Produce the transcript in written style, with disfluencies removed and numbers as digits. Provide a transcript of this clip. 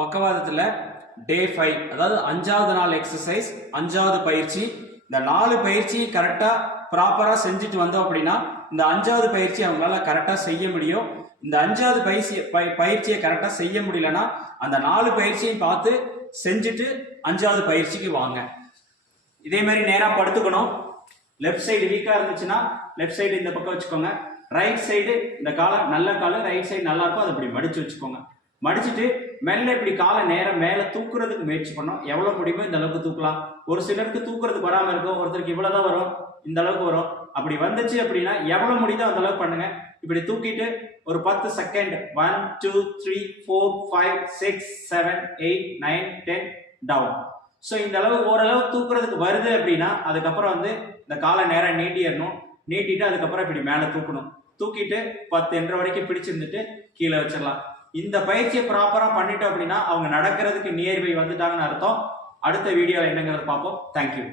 பக்கவாதத்தில் டே 5, அதாவது 5வது நாள் எக்ஸசைஸ், 5வது பயிற்சி. இந்த 4 பயிற்சி கரெக்டாக ப்ராப்பராக செஞ்சுட்டு வந்தோம் அப்படின்னா இந்த 5வது பயிற்சி அவங்களால கரெக்டாக செய்ய முடியும். இந்த 5வது பயிற்சியை கரெக்டாக செய்ய முடியலன்னா அந்த 4 பயிற்சியும் பார்த்து செஞ்சுட்டு 5வது பயிற்சிக்கு வாங்க. இதே மாதிரி நேராக படுத்துக்கணும். லெஃப்ட் சைடு வீக்காக இருந்துச்சுன்னா லெஃப்ட் சைடு இந்த பக்கம் வச்சுக்கோங்க. ரைட் சைடு இந்த காலை நல்ல காலு, ரைட் சைடு நல்லா இருக்கும், அதை இப்படி மடிச்சு வச்சுக்கோங்க. மடிச்சுட்டு மெல்ல இப்படி காலை நேரம் மேலே தூக்குறதுக்கு முயற்சி பண்ணோம். எவ்வளோ முடியுமோ இந்த அளவுக்கு தூக்கலாம். ஒரு சிலருக்கு தூக்குறதுக்கு வராமல் இருக்கும், ஒருத்தருக்கு இவ்வளோதான் வரும், இந்த அளவுக்கு வரும். அப்படி வந்துச்சு அப்படின்னா எவ்வளோ முடியுதோ அந்த அளவுக்கு பண்ணுங்க. இப்படி தூக்கிட்டு ஒரு 10 செகண்ட் 1 2 3 4 5 6 7 8 9 10 டவுன். ஸோ இந்த அளவு ஓரளவு தூக்குறதுக்கு வருது அப்படின்னா அதுக்கப்புறம் இந்த காலை நேரம் நீட்டிடணும். நீட்டிட்டு அதுக்கப்புறம் இப்படி மேலே தூக்கணும். தூக்கிட்டு 10 என்ற வரைக்கும் பிடிச்சிருந்துட்டு கீழே வச்சிடலாம். இந்த பயிற்சியை ப்ராப்பராக பண்ணிட்டோம் அப்படின்னா அவங்க நடக்கிறதுக்கு நியர்பை வந்துட்டாங்கன்னு அர்த்தம். அடுத்த வீடியோவில் என்னங்கிறத பார்ப்போம். தேங்க்யூ.